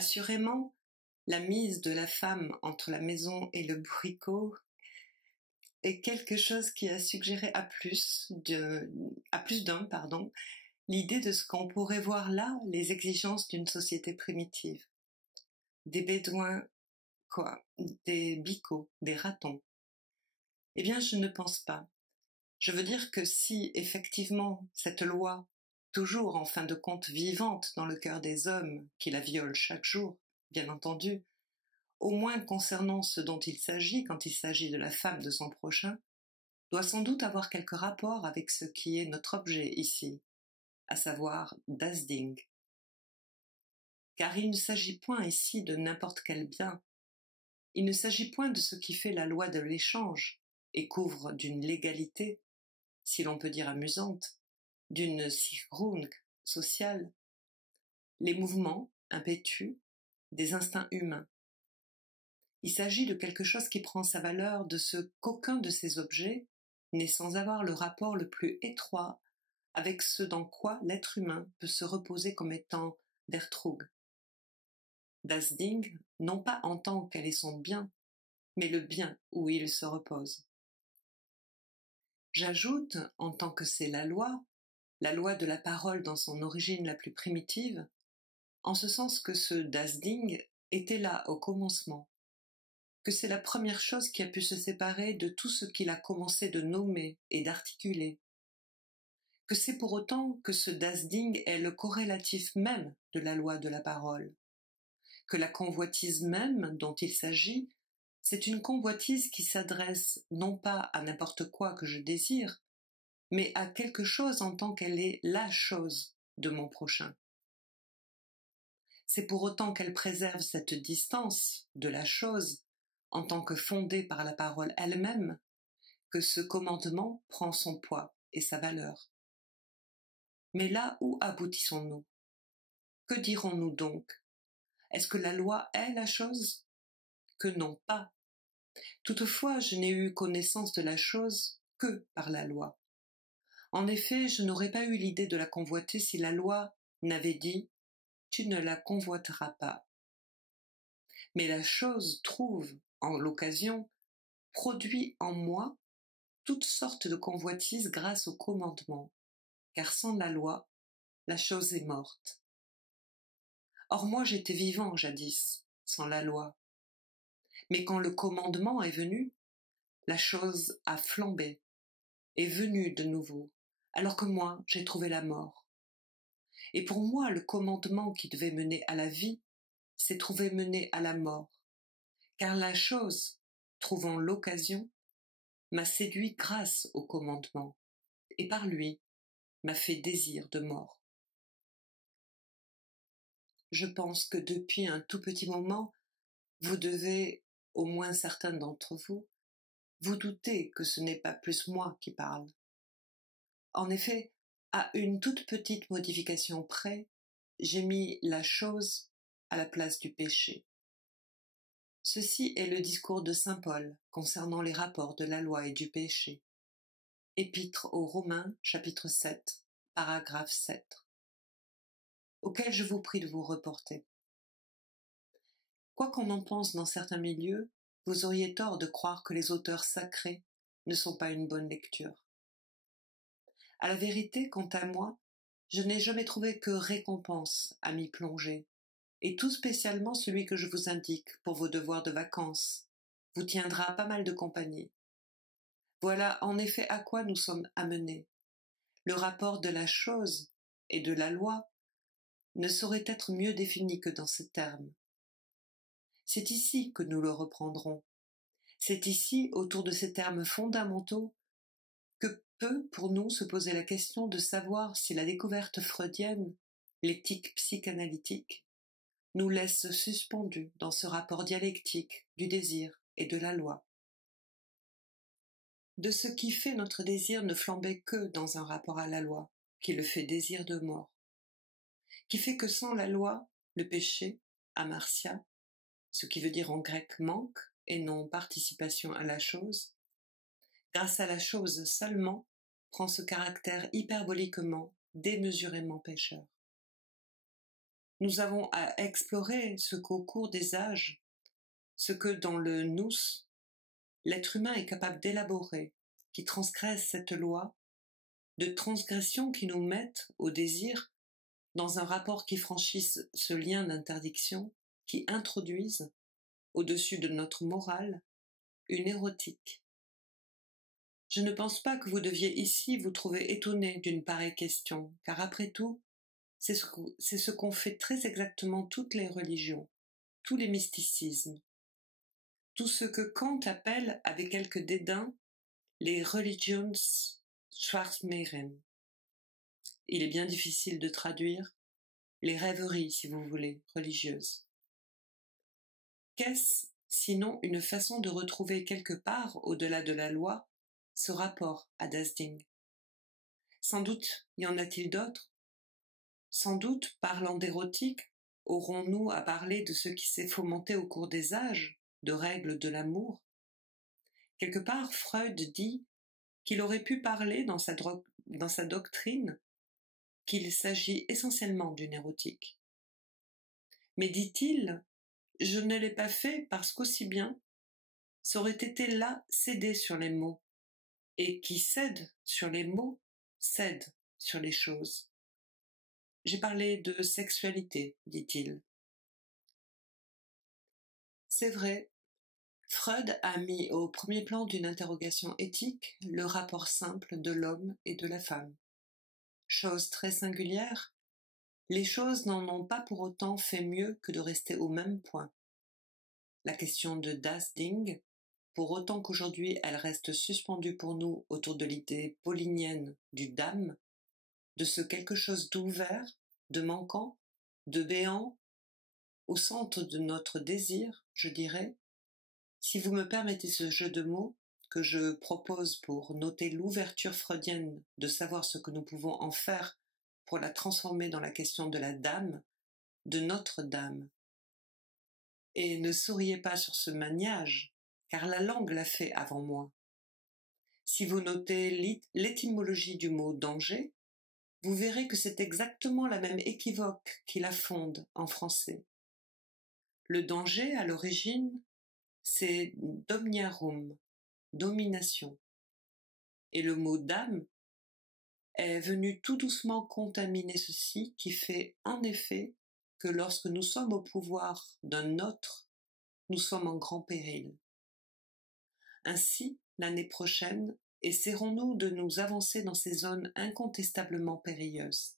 Assurément, la mise de la femme entre la maison et le bourricot est quelque chose qui a suggéré à plus d'un, l'idée de ce qu'on pourrait voir là les exigences d'une société primitive. Des bédouins, des bicots, des ratons. Eh bien, je ne pense pas. Je veux dire que si, effectivement, cette loi, toujours en fin de compte vivante dans le cœur des hommes qui la violent chaque jour, bien entendu, au moins concernant ce dont il s'agit quand il s'agit de la femme de son prochain, doit sans doute avoir quelque rapport avec ce qui est notre objet ici, à savoir das Ding. Car il ne s'agit point ici de n'importe quel bien. Il ne s'agit point de ce qui fait la loi de l'échange et couvre d'une légalité, si l'on peut dire amusante, d'une Sigrung sociale, les mouvements impétus des instincts humains. Il s'agit de quelque chose qui prend sa valeur de ce qu'aucun de ces objets n'est sans avoir le rapport le plus étroit avec ce dans quoi l'être humain peut se reposer comme étant der Trug. Das Ding, non pas en tant qu'elle est son bien, mais le bien où il se repose. J'ajoute, en tant que c'est la loi de la parole dans son origine la plus primitive, en ce sens que ce das Ding était là au commencement, que c'est la première chose qui a pu se séparer de tout ce qu'il a commencé de nommer et d'articuler, que c'est pour autant que ce das Ding est le corrélatif même de la loi de la parole, que la convoitise même dont il s'agit, c'est une convoitise qui s'adresse non pas à n'importe quoi que je désire, mais à quelque chose en tant qu'elle est la chose de mon prochain. C'est pour autant qu'elle préserve cette distance de la chose, en tant que fondée par la parole elle-même, que ce commandement prend son poids et sa valeur. Mais là où aboutissons-nous? Que dirons-nous donc? Est-ce que la loi est la chose? Que non pas. Toutefois, je n'ai eu connaissance de la chose que par la loi. En effet, je n'aurais pas eu l'idée de la convoiter si la loi n'avait dit « tu ne la convoiteras pas ». Mais la chose trouve, en l'occasion, produit en moi toutes sortes de convoitises grâce au commandement, car sans la loi, la chose est morte. Or moi j'étais vivant jadis, sans la loi. Mais quand le commandement est venu, la chose a flambé, est venue de nouveau, alors que moi j'ai trouvé la mort. Et pour moi le commandement qui devait mener à la vie s'est trouvé mener à la mort, car la chose, trouvant l'occasion, m'a séduit grâce au commandement, et par lui m'a fait désir de mort. Je pense que depuis un tout petit moment, vous devez, au moins certains d'entre vous, vous douter que ce n'est pas plus moi qui parle. En effet, à une toute petite modification près, j'ai mis la chose à la place du péché. Ceci est le discours de saint Paul concernant les rapports de la loi et du péché. Épître aux Romains, chapitre 7, paragraphe 7, auquel je vous prie de vous reporter. Quoi qu'on en pense dans certains milieux, vous auriez tort de croire que les auteurs sacrés ne sont pas une bonne lecture. À la vérité, quant à moi, je n'ai jamais trouvé que récompense à m'y plonger, et tout spécialement celui que je vous indique pour vos devoirs de vacances, vous tiendra pas mal de compagnie. Voilà en effet à quoi nous sommes amenés. Le rapport de la chose et de la loi ne saurait être mieux défini que dans ces termes. C'est ici que nous le reprendrons. C'est ici, autour de ces termes fondamentaux, que peut pour nous se poser la question de savoir si la découverte freudienne, l'éthique psychanalytique, nous laisse suspendus dans ce rapport dialectique du désir et de la loi. De ce qui fait notre désir ne flambait que dans un rapport à la loi, qui le fait désir de mort, qui fait que sans la loi, le péché, amartia, ce qui veut dire en grec manque et non participation à la chose, grâce à la chose seulement, prend ce caractère hyperboliquement, démesurément pécheur. nous avons à explorer ce qu'au cours des âges, ce que dans le nous, l'être humain est capable d'élaborer, qui transgresse cette loi, de transgressions qui nous mettent au désir dans un rapport qui franchisse ce lien d'interdiction, qui introduise, au-dessus de notre morale, une érotique. Je ne pense pas que vous deviez ici vous trouver étonné d'une pareille question, car après tout, c'est ce qu'ont fait très exactement toutes les religions, tous les mysticismes, tout ce que Kant appelle, avec quelque dédain, les Religionsschwachmeren. Il est bien difficile de traduire les rêveries, si vous voulez, religieuses. Qu'est-ce, sinon une façon de retrouver quelque part, au-delà de la loi, ce rapport à Das Ding? Sans doute y en a-t-il d'autres? Sans doute, parlant d'érotique, aurons-nous à parler de ce qui s'est fomenté au cours des âges, de règles de l'amour? Quelque part, Freud dit qu'il aurait pu parler dans sa doctrine qu'il s'agit essentiellement d'une érotique. Mais dit-il, je ne l'ai pas fait parce qu'aussi bien, ça aurait été là céder sur les mots, et qui cède sur les mots, cède sur les choses. J'ai parlé de sexualité, dit-il. C'est vrai, Freud a mis au premier plan d'une interrogation éthique le rapport simple de l'homme et de la femme. Chose très singulière, les choses n'en ont pas pour autant fait mieux que de rester au même point. La question de Das Ding, pour autant qu'aujourd'hui elle reste suspendue pour nous autour de l'idée paulinienne du Dame, de ce quelque chose d'ouvert, de manquant, de béant, au centre de notre désir, je dirais, si vous me permettez ce jeu de mots que je propose pour noter l'ouverture freudienne de savoir ce que nous pouvons en faire pour la transformer dans la question de la Dame, de notre Dame. Et ne souriez pas sur ce maniage, car la langue l'a fait avant moi. Si vous notez l'étymologie du mot danger, vous verrez que c'est exactement la même équivoque qui la fonde en français. Le danger, à l'origine, c'est domniarum, domination. Et le mot dame est venu tout doucement contaminer ceci qui fait en effet que lorsque nous sommes au pouvoir d'un autre, nous sommes en grand péril. Ainsi, l'année prochaine, essaierons-nous de nous avancer dans ces zones incontestablement périlleuses.